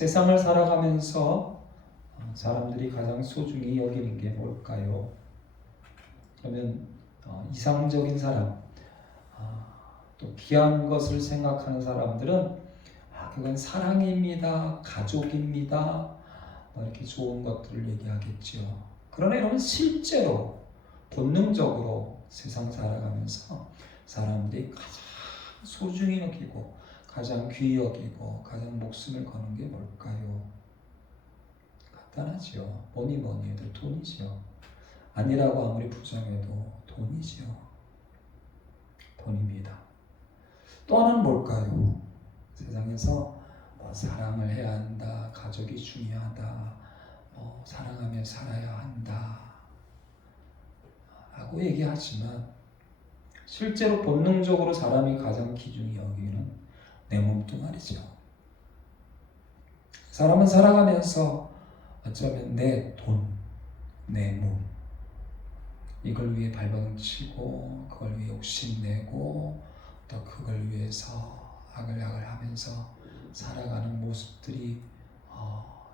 세상을 살아가면서 사람들이 가장 소중히 여기는 게 뭘까요? 그러면 이상적인 사람, 또 귀한 것을 생각하는 사람들은 그건 사랑입니다, 가족입니다, 이렇게 좋은 것들을 얘기하겠죠. 그러나 여러분, 실제로 본능적으로 세상 살아가면서 사람들이 가장 소중히 여기고 가장 귀히 여기고 가장 목숨을 거는 게 뭘까요? 간단하죠. 뭐니 해도 돈이죠. 아니라고 아무리 부정해도 돈이죠. 돈입니다. 또 하나는 뭘까요? 세상에서 사랑을 해야 한다, 가족이 중요하다, 사랑하며 살아야 한다 라고 얘기하지만 실제로 본능적으로 사람이 가장 귀중히 여기는 내 몸뚱아리죠. 사람은 살아가면서 어쩌면 내 돈, 내 몸, 이걸 위해 발버둥치고 그걸 위해 욕심내고 또 그걸 위해서 아글아글 하면서 살아가는 모습들이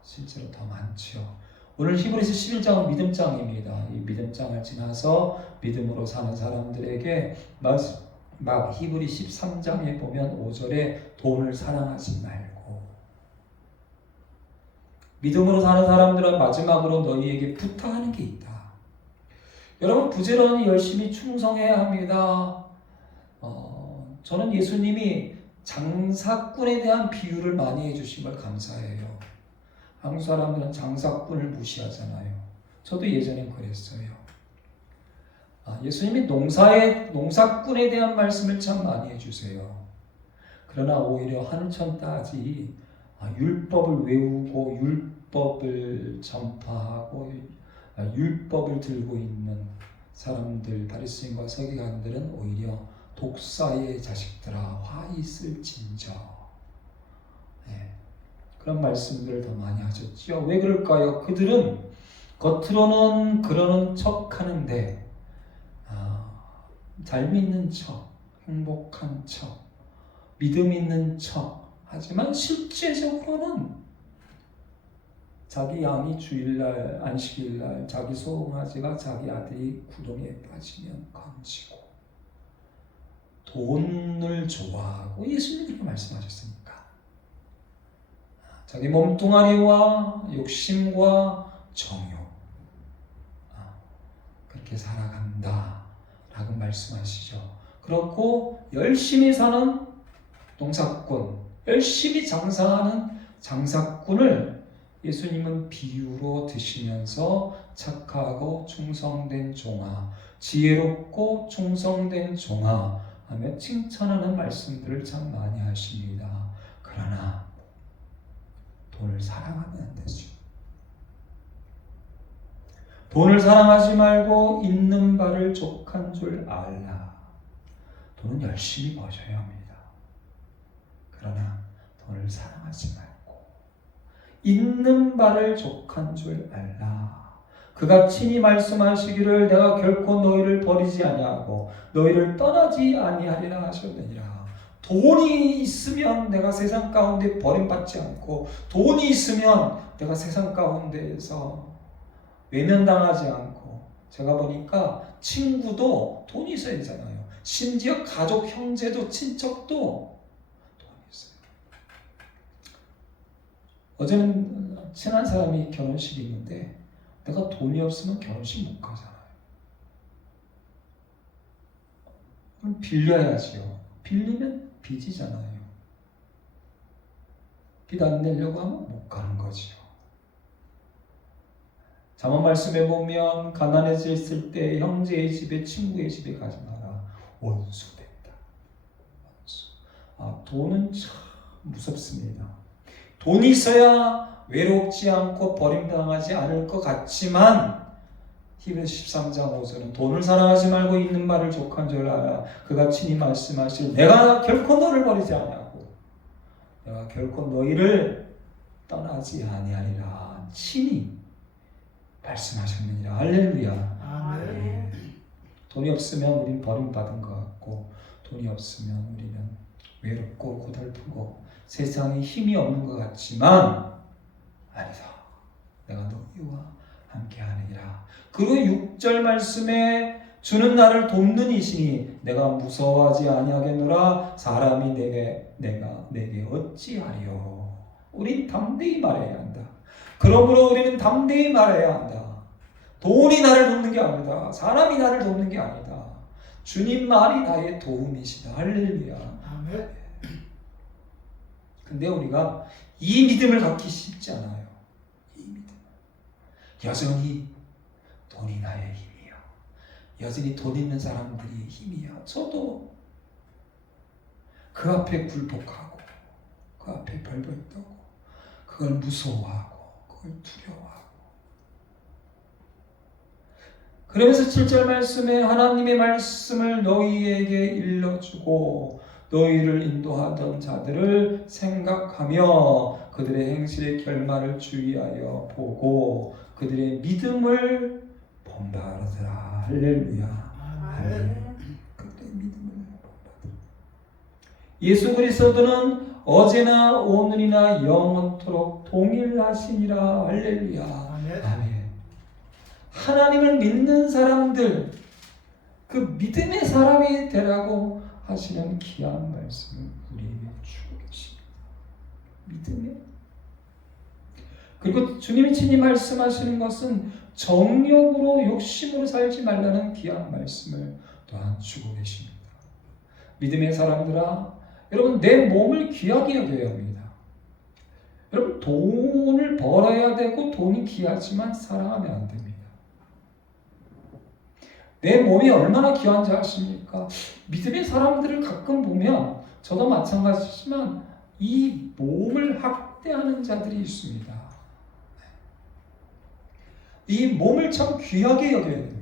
실제로 더 많죠. 오늘 히브리서 11장은 믿음장입니다. 이 믿음장을 지나서 믿음으로 사는 사람들에게 막 히브리 13장에 보면 5절에 돈을 사랑하지 말고, 믿음으로 사는 사람들은 마지막으로 너희에게 부탁하는 게 있다. 여러분, 부지런히 열심히 충성해야 합니다. 저는 예수님이 장사꾼에 대한 비유를 많이 해주신 걸 감사해요. 한국 사람들은 장사꾼을 무시하잖아요. 저도 예전엔 그랬어요. 예수님이 농사꾼에 대한 말씀을 참 많이 해주세요. 그러나 오히려 한천 따지 율법을 외우고 율법을 전파하고 율법을 들고 있는 사람들, 바리새인과 서기관들은 오히려 독사의 자식들아 화 있을진저, 그런 말씀들을 더 많이 하셨지요. 왜 그럴까요? 그들은 겉으로는 그러는 척 하는데 잘 믿는 척, 행복한 척, 믿음 있는 척 하지만 실제적으로는 자기 양이 주일날, 안식일날 자기 소홍아지가 자기 아들이 구덩이에 빠지면 건지고 돈을 좋아하고, 예수님이 그렇게 말씀하셨으니까 자기 몸뚱아리와 욕심과 정욕, 그렇게 살아간다 라고 말씀하시죠. 그렇고 열심히 사는 농사꾼, 열심히 장사하는 장사꾼을 예수님은 비유로 드시면서 착하고 충성된 종아, 지혜롭고 충성된 종아 하며 칭찬하는 말씀들을 참 많이 하십니다. 그러나 돈을 사랑하면 안 되죠. 돈을 사랑하지 말고 있는 바를 족한 줄 알라. 돈은 열심히 버셔야 합니다. 그러나 돈을 사랑하지 말고 있는 바를 족한 줄 알라. 그가 친히 말씀하시기를 내가 결코 너희를 버리지 아니하고 너희를 떠나지 아니하리라 하셨느니라. 돈이 있으면 내가 세상 가운데 버림받지 않고, 돈이 있으면 내가 세상 가운데에서 외면당하지 않고, 제가 보니까 친구도 돈이 있어야 되잖아요. 심지어 가족, 형제도, 친척도 돈이 있어요. 어제는 친한 사람이 결혼식이 있는데 내가 돈이 없으면 결혼식 못 가잖아요. 그럼 빌려야지요. 빌리면 빚이잖아요. 빚 안 내려고 하면 못 가는 거지요. 잠언 말씀에 보면 가난해졌을 때 형제의 집에, 친구의 집에 가지 마라. 원수 된다. 원수. 돈은 참 무섭습니다. 돈이 있어야 외롭지 않고 버림당하지 않을 것 같지만 히브리서 13장 5절은 돈을 사랑하지 말고 있는 말을 족한 줄 알아. 그가 친히 말씀하실 내가 결코 너를 버리지 아니하고 내가 결코 너희를 떠나지 아니하리라 친히 말씀하셨느니라. 할렐루야. 아멘. 돈이 없으면 우리는 버림받은 것 같고, 돈이 없으면 우리는 외롭고 고달프고 세상에 힘이 없는 것 같지만, 아니다. 내가 너희와 함께하느니라. 그리고 6절 말씀에 주는 나를 돕는 이시니 내가 무서워하지 아니하겠노라. 사람이 내게 어찌하리요. 우린 담대히 말해야 한다. 그러므로 우리는 담대히 말해야 한다. 돈이 나를 돕는 게 아니다. 사람이 나를 돕는 게 아니다. 주님만이 나의 도움이시다. 할렐루야. 아멘. 근데 우리가 이 믿음을 갖기 쉽지 않아요. 이 믿음. 여전히 돈이 나의 힘이야. 여전히 돈 있는 사람들이 힘이야. 저도 그 앞에 굴복하고 그 앞에 벌벌 떠고 그걸 무서워하고 그걸 두려워하고. 그러면서 7절 말씀에 하나님의 말씀을 너희에게 일러주고 너희를 인도하던 자들을 생각하며 그들의 행실의 결말을 주의하여 보고 그들의 믿음을 본받으라. 할렐루야. 아멘. 그들의 믿음을 본받으라. 예수 그리스도는 어제나 오늘이나 영원토록 동일하시니라. 할렐루야. 아멘. 아멘. 하나님을 믿는 사람들, 그 믿음의 사람이 되라고 하시는 귀한 말씀을 우리에게 주고 계십니다. 믿음의. 그리고 주님이 친히 말씀하시는 것은 정욕으로 욕심으로 살지 말라는 귀한 말씀을 또한 주고 계십니다. 믿음의 사람들아, 여러분 내 몸을 귀하게 여겨야 합니다. 여러분 돈을 벌어야 되고 돈이 귀하지만 사랑하면 안 됩니다. 내 몸이 얼마나 귀한지 아십니까? 믿음의 사람들을 가끔 보면 저도 마찬가지지만 이 몸을 학대하는 자들이 있습니다. 이 몸을 참 귀하게 여겨야 됩니다.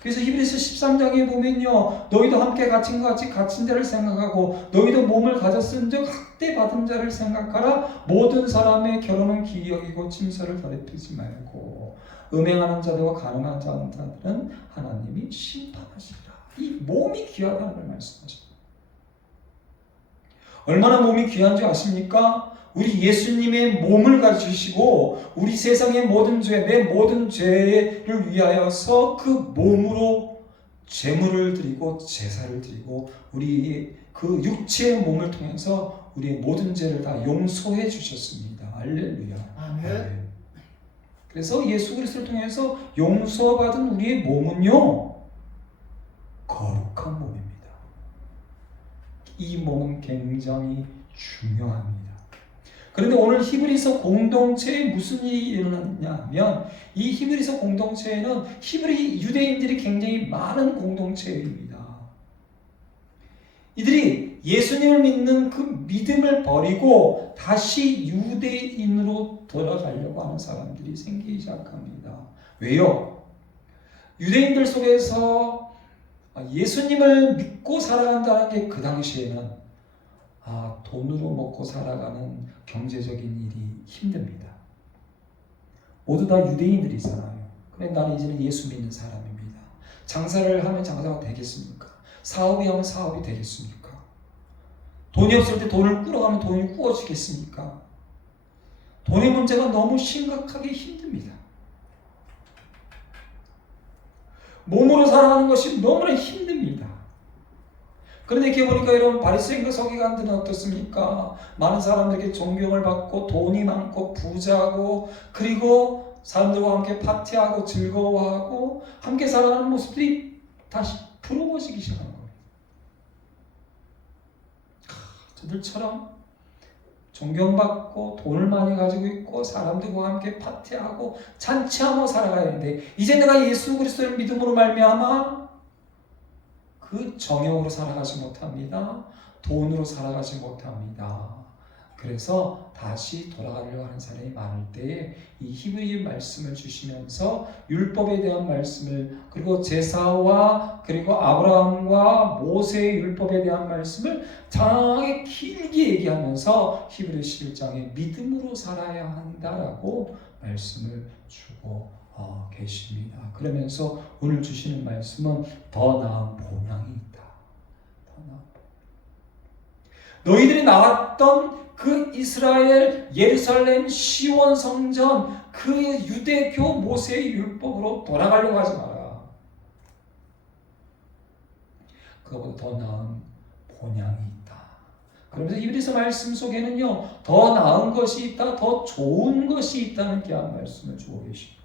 그래서 히브리서 13장에 보면요, 너희도 함께 갇힌 것 같이 갇힌 자를 생각하고 너희도 몸을 가졌은즉 학대받은 자를 생각하라. 모든 사람의 결혼은 기이 여기고 침소를 더럽히지 말고 음행하는 자들과 가늠한 자들은 하나님이 심판하시리라. 이 몸이 귀하다는 걸 말씀하십니다. 얼마나 몸이 귀한지 아십니까? 우리 예수님의 몸을 가지시고 우리 세상의 모든 죄, 내 모든 죄를 위하여서 그 몸으로 제물을 드리고 제사를 드리고 우리 그 육체의 몸을 통해서 우리의 모든 죄를 다 용서해 주셨습니다. 할렐루야. 아멘. 그래서 예수 그리스도를 통해서 용서받은 우리의 몸은요, 거룩한 몸입니다. 이 몸은 굉장히 중요합니다. 그런데 오늘 히브리서 공동체에 무슨 일이 일어났냐 하면 이 히브리서 공동체에는 히브리 유대인들이 굉장히 많은 공동체입니다. 이들이 예수님을 믿는 그 믿음을 버리고 다시 유대인으로 돌아가려고 하는 사람들이 생기기 시작합니다. 왜요? 유대인들 속에서 예수님을 믿고 살아간다는 게 그 당시에는 돈으로 먹고 살아가는 경제적인 일이 힘듭니다. 모두 다 유대인들이잖아요. 그런데 나는 이제는 예수 믿는 사람입니다. 장사를 하면 장사가 되겠습니까? 사업이 하면 사업이 되겠습니까? 돈이 없을 때 돈을 꾸러가면 돈이 꾸어지겠습니까? 돈의 문제가 너무 심각하게 힘듭니다. 몸으로 살아가는 것이 너무나 힘듭니다. 그런데 이렇게 보니까 여러분 바리새인과 서기관들은 어떻습니까? 많은 사람들에게 존경을 받고 돈이 많고 부자고 그리고 사람들과 함께 파티하고 즐거워하고 함께 살아가는 모습들이 다시 부러워지기 시작하는 겁니다. 저들처럼 존경받고 돈을 많이 가지고 있고 사람들과 함께 파티하고 잔치하며 살아가야 하는데 이제 내가 예수 그리스도를 믿음으로 말미암아 그 정욕으로 살아가지 못합니다. 돈으로 살아가지 못합니다. 그래서 다시 돌아가려고 하는 사람이 많을 때에 이 히브리 말씀을 주시면서 율법에 대한 말씀을 그리고 제사와 그리고 아브라함과 모세의 율법에 대한 말씀을 장하게 길게 얘기하면서 히브리 11장에 믿음으로 살아야 한다라고 말씀을 주고 계십니다. 그러면서 오늘 주시는 말씀은 더 나은 본향이 있다. 더 나은 본향. 너희들이 나왔던 그 이스라엘 예루살렘 시온 성전 그 유대교 모세의 율법으로 돌아가려고 하지 마라. 그거보다 더 나은 본향이 있다. 그러면서 이브리서 말씀 속에는요, 더 나은 것이 있다, 더 좋은 것이 있다는 귀한 말씀을 주고 계십니다.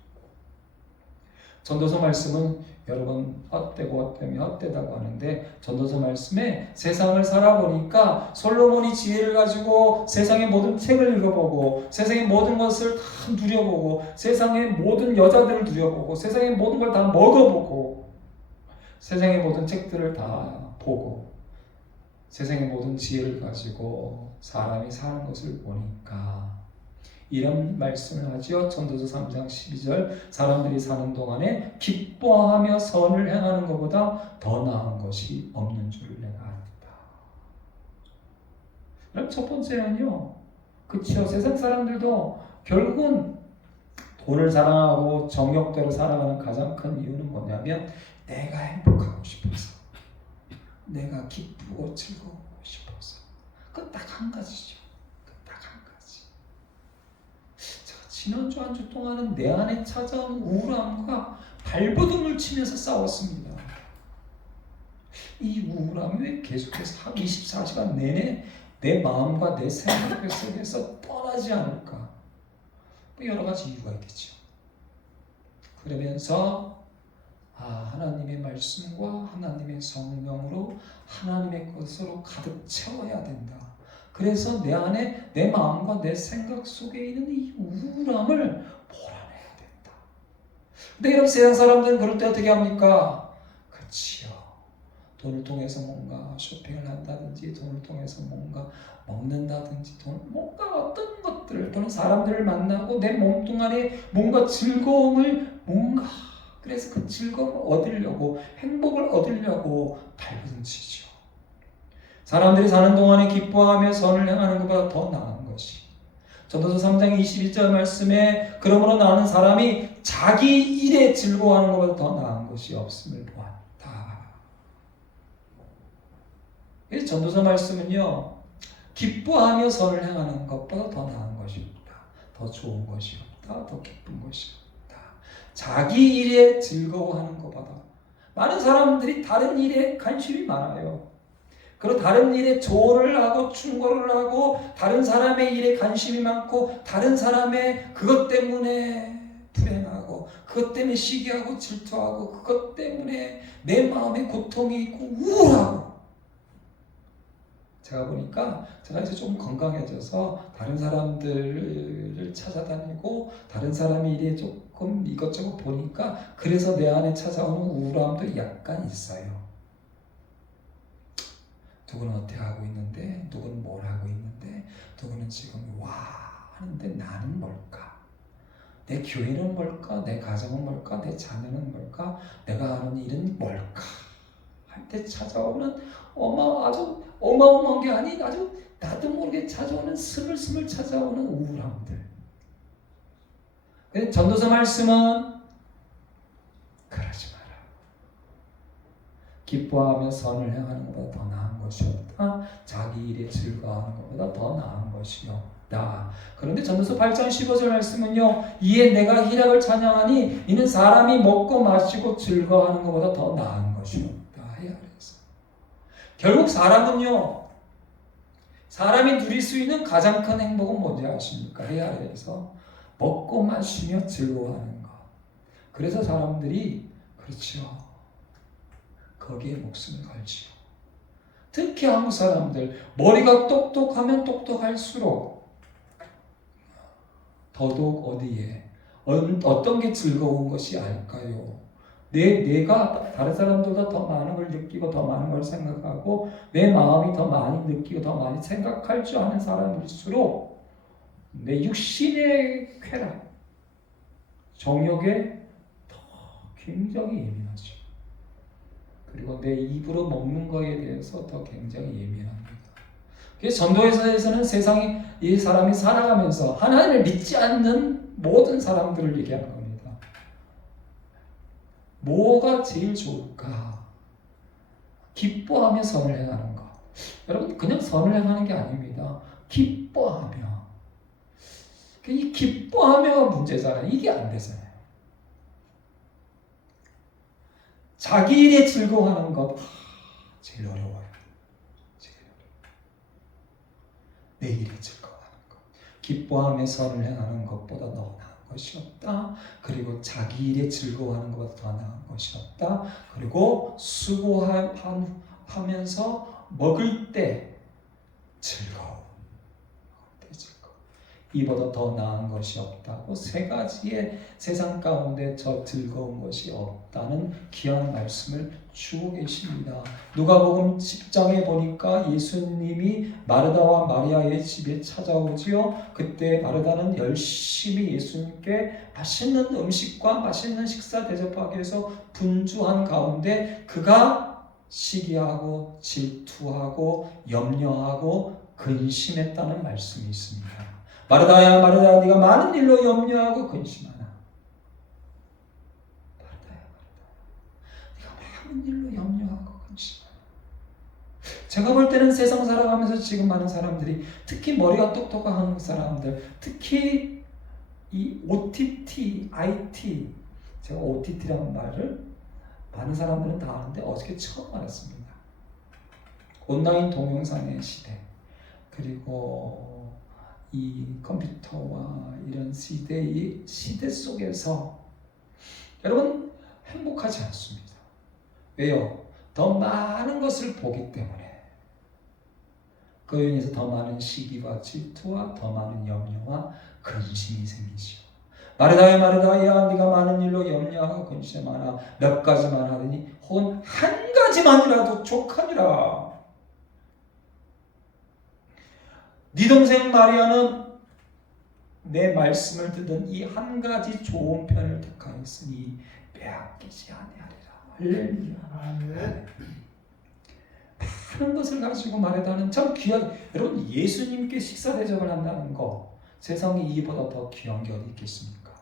전도서 말씀은 여러분 헛되다고 하는데, 전도서 말씀에 세상을 살아보니까 솔로몬이 지혜를 가지고 세상의 모든 책을 읽어보고 세상의 모든 것을 다 누려보고 세상의 모든 여자들을 누려보고 세상의 모든 걸 다 먹어보고 세상의 모든 책들을 다 보고 세상의 모든 지혜를 가지고 사람이 사는 것을 보니까 이런 말씀을 하죠. 전도서 3장 12절 사람들이 사는 동안에 기뻐하며 선을 행하는 것보다 더 나은 것이 없는 줄 내가 알았다. 그럼 첫 번째는요, 그치요, 세상 사람들도 결국은 돈을 사랑하고 정욕대로 살아가는 가장 큰 이유는 뭐냐면 내가 행복하고 싶어서, 내가 기쁘고 즐거우고 싶어서. 그건 딱 한 가지죠. 지난주 한 주 동안은 내 안에 찾아온 우울함과 발버둥을 치면서 싸웠습니다. 이 우울함이 왜 계속해서 24시간 내내 내 마음과 내 생각 속에서 떠나지 않을까? 여러 가지 이유가 있겠죠. 그러면서 하나님의 말씀과 하나님의 성령으로 하나님의 것으로 가득 채워야 된다. 그래서 내 안에 내 마음과 내 생각 속에 있는 이 우울함을 몰아내야 된다. 근데 여러분, 세상 사람들은 그럴 때 어떻게 합니까? 그치요, 돈을 통해서 뭔가 쇼핑을 한다든지 돈을 통해서 뭔가 먹는다든지 뭔가 어떤 것들 또는 사람들을 만나고 내 몸뚱아리에 뭔가 즐거움을 그래서 그 즐거움을 얻으려고 행복을 얻으려고 발버둥치죠. 사람들이 사는 동안에 기뻐하며 선을 행하는 것보다 더 나은 것이, 전도서 3장 21절 말씀에 그러므로 나는 사람이 자기 일에 즐거워하는 것보다 더 나은 것이 없음을 보았다. 그래서 전도서 말씀은요, 기뻐하며 선을 행하는 것보다 더 나은 것이 없다, 더 좋은 것이 없다, 더 기쁜 것이 없다. 자기 일에 즐거워하는 것보다. 많은 사람들이 다른 일에 관심이 많아요. 그리고 다른 일에 조언을 하고 충고를 하고 다른 사람의 일에 관심이 많고 다른 사람의 그것 때문에 불행하고 그것 때문에 시기하고 질투하고 그것 때문에 내 마음에 고통이 있고 우울하고. 제가 보니까 제가 이제 좀 건강해져서 다른 사람들을 찾아다니고 다른 사람의 일에 조금 이것저것 보니까 그래서 내 안에 찾아오는 우울함도 약간 있어요. 누구는 어떻게 하고 있는데, 누구는 뭘 하고 있는데, 누구는 지금 하는데 나는 뭘까? 내 교회는 뭘까? 내 가정은 뭘까? 내 자녀는 뭘까? 내가 하는 일은 뭘까? 할 때 찾아오는 아주 어마어마한 게 아닌 아주 나도 모르게 찾아오는 스물스물 찾아오는 우울함들. 근데 전도서 말씀은 그러지 마라. 기뻐하며 선을 행하는 것보다 더 나은 것이 없다. 자기 일에 즐거워하는 것보다 더 나은 것이 없다. 그런데 전도서 8장 15절 말씀은요, 이에 내가 희락을 찬양하니 이는 사람이 먹고 마시고 즐거워하는 것보다 더 나은 것이 없다. 해야 그래서 결국 사람이 누릴 수 있는 가장 큰 행복은 뭔지 아십니까? 해야 그래서 먹고 마시며 즐거워하는 것. 그래서 사람들이 그렇죠, 거기에 목숨을 걸지요. 특히 한국 사람들 머리가 똑똑하면 똑똑할수록 더더욱 어디에 어떤 게 즐거운 것이 알까요? 내가 다른 사람들보다 더 많은 걸 느끼고 더 많은 걸 생각하고 내 마음이 더 많이 느끼고 더 많이 생각할 줄 아는 사람일수록 내 육신의 쾌락, 정욕에 더 굉장히 예민하죠. 그리고 내 입으로 먹는 거에 대해서 더 굉장히 예민합니다. 그래서 전도에서는 세상에 이 사람이 살아가면서 하나님을 믿지 않는 모든 사람들을 얘기하는 겁니다. 뭐가 제일 좋을까? 기뻐하며 선을 행하는 것. 여러분, 그냥 선을 행하는 게 아닙니다. 기뻐하며. 이 기뻐하며가 문제잖아요. 이게 안 되잖아요. 자기 일에 즐거워하는 것 제일 어려워요. 내 일에 즐거워하는 것. 기뻐하며 선을 행하는 것보다 더 나은 것이 없다. 그리고 자기 일에 즐거워하는 것보다 더 나은 것이 없다. 그리고 수고하면서 먹을 때 즐거움. 이보다 더 나은 것이 없다고 세 가지의 세상 가운데 저 즐거운 것이 없다는 귀한 말씀을 주고 계십니다. 누가복음 10장에 보니까 예수님이 마르다와 마리아의 집에 찾아오지요. 그때 마르다는 열심히 예수님께 맛있는 음식과 맛있는 식사 대접하기 위해서 분주한 가운데 그가 시기하고 질투하고 염려하고 근심했다는 말씀이 있습니다. 마르다야 마르다야 네가 많은 일로 염려하고 근심하나. 마르다야 마르다야 네가 많은 일로 염려하고 근심하나. 제가 볼 때는 세상 살아가면서 지금 많은 사람들이 특히 머리가 똑똑한 사람들, 특히 이 OTT, IT, 제가 OTT라는 말을 많은 사람들은 다 아는데 어저께 처음 알았습니다. 온라인 동영상의 시대, 그리고 이 컴퓨터와 이런 시대 속에서 여러분 행복하지 않습니다. 왜요? 더 많은 것을 보기 때문에 그로 인해서 더 많은 시기와 질투와 더 많은 염려와 근심이 생기죠. 마르다야 마르다야 네가 많은 일로 염려하고 근심하나 몇 가지만 하더니 혹은 한 가지만이라도 족하니라. 네 동생 마리아는 내 말씀을 듣는 이 한 가지 좋은 편을 택하였으니 빼앗기지 아니하리라. 할렐루야. 많은 것을 가지고 마르다는 참 귀한, 여러분 예수님께 식사 대접을 한다는 거 세상에 이보다 더 귀한 게 어디 있겠습니까?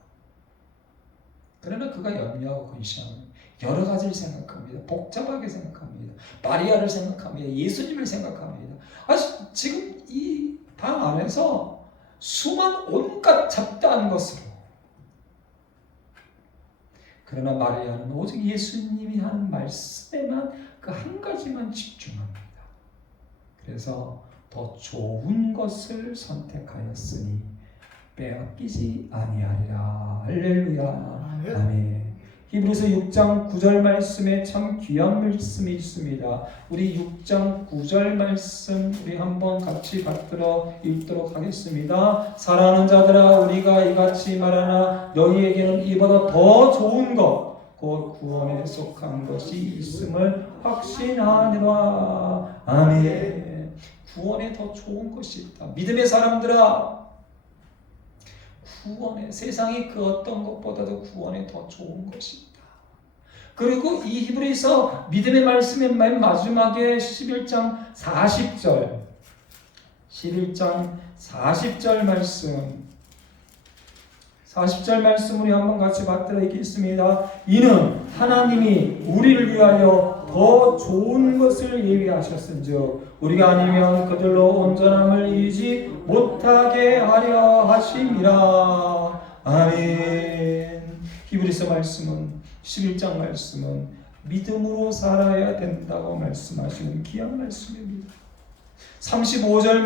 그러나 그가 염려하고 근심하는 여러 가지를 생각합니다. 복잡하게 생각합니다. 마리아를 생각합니다. 예수님을 생각합니다. 지금 이 방 안에서 수만 온갖 잡다한 것으로, 그러나 마리아는 오직 예수님이 하는 말씀에만 그 한 가지만 집중합니다. 그래서 더 좋은 것을 선택하였으니 빼앗기지 아니하리라. 할렐루야. 아멘. 히브리서 6장 9절 말씀에 참 귀한 말씀이 있습니다. 우리 6장 9절 말씀 우리 한번 같이 받들어 읽도록 하겠습니다. 사랑하는 자들아 우리가 이같이 말하나 너희에게는 이보다 더 좋은 것 곧 구원에 속한 것이 있음을 확신하노라. 아멘. 구원에 더 좋은 것이 있다. 믿음의 사람들아, 구원에, 세상이 그 어떤 것보다도 구원에 더 좋은 것이 있다. 그리고 이 히브리서 믿음의 말씀의 맨 마지막에 11장 40절 말씀, 40절 말씀 우리 한번 같이 받들어 읽겠습니다. 이는 하나님이 우리를 위하여 더 좋은 것을 예비하셨은즉 우리가 아니면 그들로 온전함을 이루지 못하게 하려 하심이라. 아멘. 히브리서 말씀은 11장 말씀은 믿음으로 살아야 된다고 말씀하시는 귀한 말씀입니다. 35절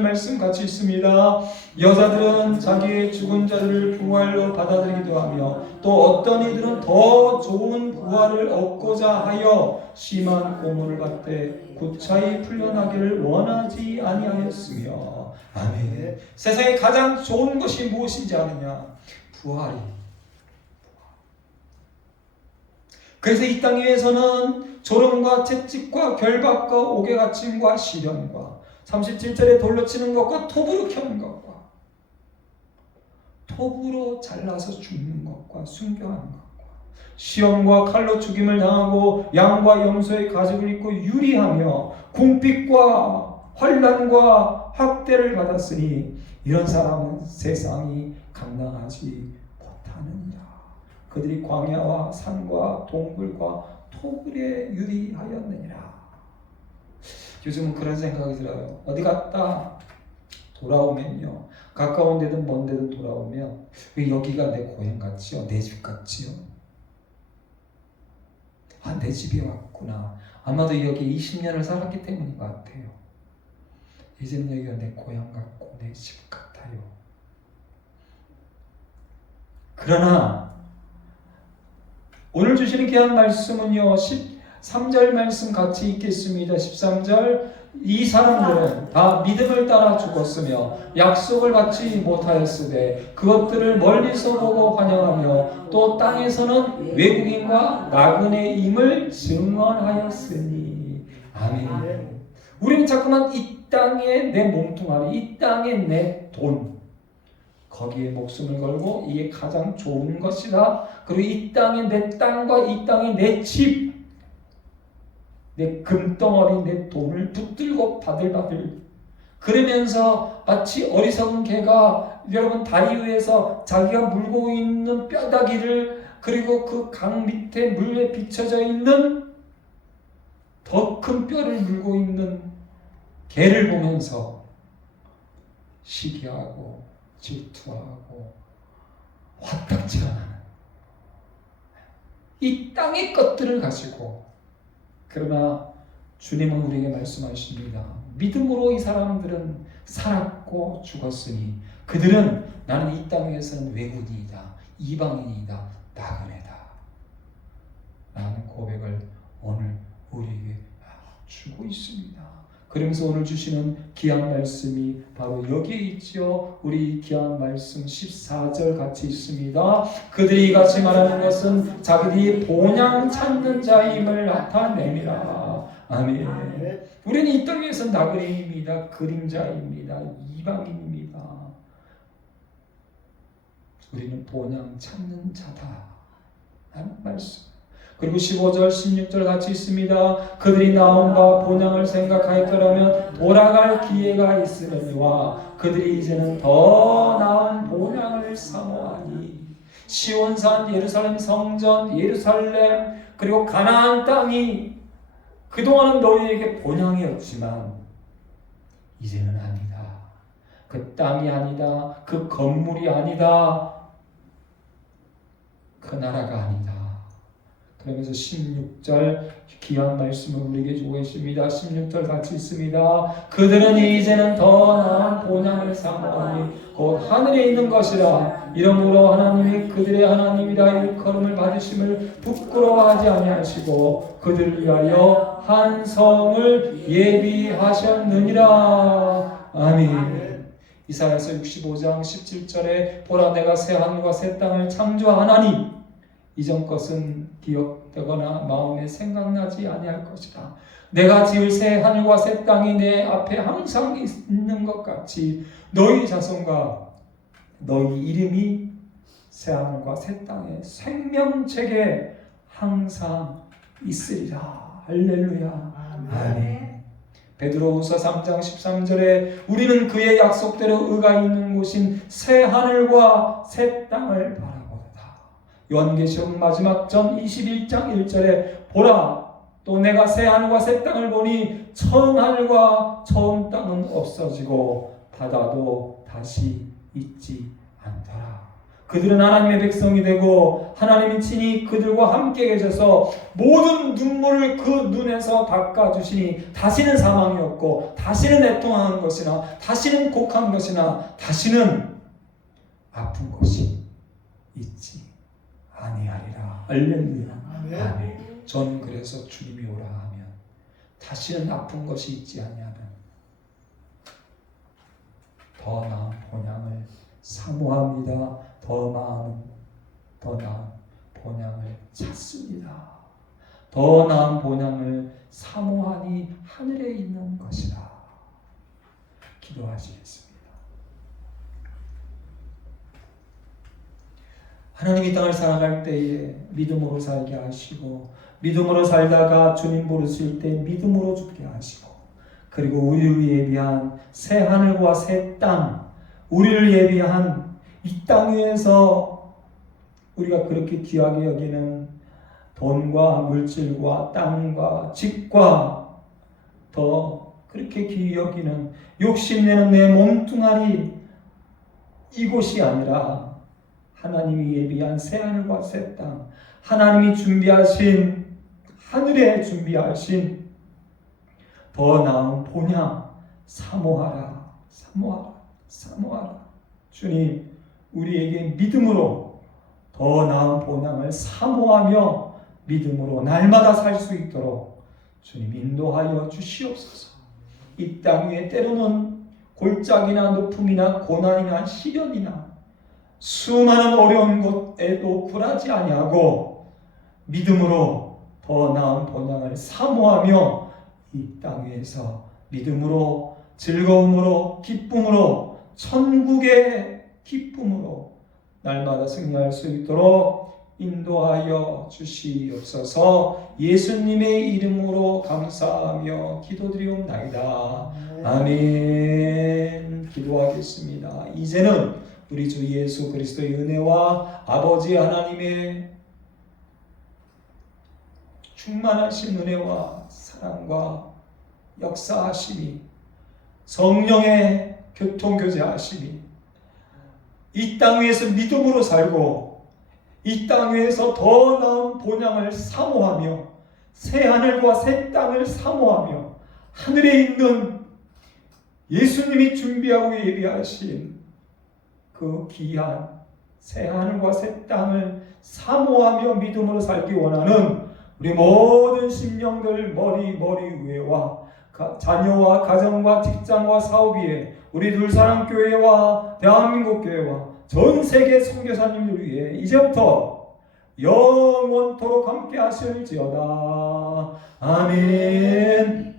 말씀 같이 있습니다. 여자들은 자기의 죽은 자들을 부활로 받아들이기도 하며 또 어떤 이들은 더 좋은 부활을 얻고자 하여 심한 고문을 받되 구차히 풀려나기를 원하지 아니하였으며. 아멘. 세상에 가장 좋은 것이 무엇인지 아느냐? 부활이. 그래서 이 땅 위에서는 조롱과 채찍과 결박과 옥에갇힘과 시련과 37절에 돌로 치는 것과 톱으로 켜는 것과 톱으로 잘라서 죽는 것과 순교하는 것과 시험과 칼로 죽임을 당하고 양과 염소의 가죽을 입고 유리하며 궁핍과 환난과 학대를 받았으니 이런 사람은 세상이 감당하지 못하느니라. 그들이 광야와 산과 동굴과 토굴에 유리하였느니라. 요즘은 그런 생각이 들어요. 어디 갔다 돌아오면요, 가까운 데든 먼 데든 돌아오면 왜 여기가 내 고향 같지요? 내 집 같지요? 아, 내 집에 왔구나. 아마도 여기 20년을 살았기 때문인 것 같아요. 이제는 여기가 내 고향 같고 내 집 같아요. 그러나 오늘 주시는 귀한 말씀은요, 13절 말씀 같이 읽겠습니다. 13절, 이 사람들은 다 믿음을 따라 죽었으며 약속을 받지 못하였으되 그것들을 멀리서 보고 환영하며 또 땅에서는 외국인과 나그네임을 증언하였으니. 아멘. 우리는 자꾸만 이 땅에 내 몸뚱아리, 이 땅에 내 돈, 거기에 목숨을 걸고 이게 가장 좋은 것이다. 그리고 이 땅에 내 땅과 이 땅에 내 집, 내 금덩어리, 내 돈을 붙들고 바들바들 그러면서 마치 어리석은 개가 여러분 다리 위에서 자기가 물고 있는 뼈다귀를, 그리고 그 강 밑에 물에 비춰져 있는 더 큰 뼈를 물고 있는 개를 보면서 시기하고 질투하고 화딱지가 나는 이 땅의 것들을 가지고. 그러나 주님은 우리에게 말씀하십니다. 믿음으로 이 사람들은 살았고 죽었으니 그들은 나는 이 땅에서는 외국인이다, 이방인이다, 나그네다 라는 고백을 오늘 우리에게 주고 있습니다. 그러면서 오늘 주시는 귀한 말씀이 바로 여기에 있죠. 우리 귀한 말씀 14절 같이 있습니다. 그들이 이같이 말하는 것은 자기들이 본향 찾는 자임을 나타냅니다. 아멘. 우리는 이 땅에서 나그네입니다. 그림자입니다. 이방인입니다. 우리는 본향 찾는 자다 하는 말씀. 그리고 15절, 16절 같이 있습니다. 그들이 나온바 본향을 생각하였더라면 돌아갈 기회가 있으려니와 그들이 이제는 더 나은 본향을 사모하니. 시온산, 예루살렘 성전, 예루살렘, 그리고 가나안 땅이 그동안은 너희에게 본향이었지만 이제는 아니다. 그 땅이 아니다. 그 건물이 아니다. 그 나라가 아니다. 그러면서 16절 귀한 말씀을 우리에게 주고 계십니다. 16절 같이 있습니다. 그들은 이제는 더 나은 본향을 사모하니 곧 하늘에 있는 것이라. 이러므로 하나님이 그들의 하나님이라 일컬음을 받으심을 부끄러워하지 아니하시고 그들을 위하여 한 성을 예비하셨느니라. 아멘. 이사야서 65장 17절에 보라 내가 새 하늘과 새 땅을 창조하나니 이전 것은 기억되거나 마음에 생각나지 아니할 것이다. 내가 지을 새 하늘과 새 땅이 내 앞에 항상 있는 것 같이 너희 자손과 너희 이름이 새 하늘과 새 땅의 생명책에 항상 있으리라. 할렐루야. 아멘. 베드로후서 3장 13절에 우리는 그의 약속대로 의가 있는 곳인 새 하늘과 새 땅을 바라보다. 요한계시록 마지막 전 21장 1절에 보라 또 내가 새 하늘과 새 땅을 보니 처음 하늘과 처음 땅은 없어지고 바다도 다시 있지 않더라. 그들은 하나님의 백성이 되고 하나님이 친히 그들과 함께 계셔서 모든 눈물을 그 눈에서 닦아주시니 다시는 사망이 없고 다시는 애통하는 것이나 다시는 곡한 것이나 다시는 아픈 것이 있지 아니하리라. 할렐루야. 아멘. 전 그래서 주님이 오라 하면 다시는 아픈 것이 있지 아니하면 더 나은 본향을 사모합니다. 더 나은 본향을 찾습니다. 더 나은 본향을 사모하니 하늘에 있는 것이다. 기도하시겠습니다. 하나님 이 땅을 살아갈 때에 믿음으로 살게 하시고 믿음으로 살다가 주님 부르실 때 믿음으로 죽게 하시고 그리고 우리를 예비한 새 하늘과 새 땅, 우리를 예비한 이 땅 위에서 우리가 그렇게 귀하게 여기는 돈과 물질과 땅과 집과 더 그렇게 귀히 여기는 욕심내는 내 몸뚱아리 이곳이 아니라 하나님이 예비한 새하늘과 새 땅, 하나님이 준비하신 하늘에 준비하신 더 나은 본향 사모하라, 사모하라, 사모하라. 주님, 우리에게 믿음으로 더 나은 본향을 사모하며 믿음으로 날마다 살 수 있도록 주님 인도하여 주시옵소서. 이 땅 위에 때로는 골짜기나 높음이나 고난이나 시련이나 수많은 어려운 것에도 굴하지 아니하고 믿음으로 더 나은 본향을 사모하며 이 땅 위에서 믿음으로 즐거움으로 기쁨으로 천국의 기쁨으로 날마다 승리할 수 있도록 인도하여 주시옵소서. 예수님의 이름으로 감사하며 기도드리옵나이다. 아멘. 기도하겠습니다. 이제는 우리 주 예수 그리스도의 은혜와 아버지 하나님의 충만하신 은혜와 사랑과 역사하심이 성령의 교통교제하심이 이 땅 위에서 믿음으로 살고 이 땅 위에서 더 나은 본향을 사모하며 새 하늘과 새 땅을 사모하며 하늘에 있는 예수님이 준비하고 예비하신 그 귀한 새 하늘과 새 땅을 사모하며 믿음으로 살기 원하는 우리 모든 심령들 머리 위에와 자녀와 가정과 직장과 사업 위에 우리 둘사랑교회와 대한민국 교회와 전 세계 선교사님들 위해 이제부터 영원토록 함께 하실지어다. 아멘.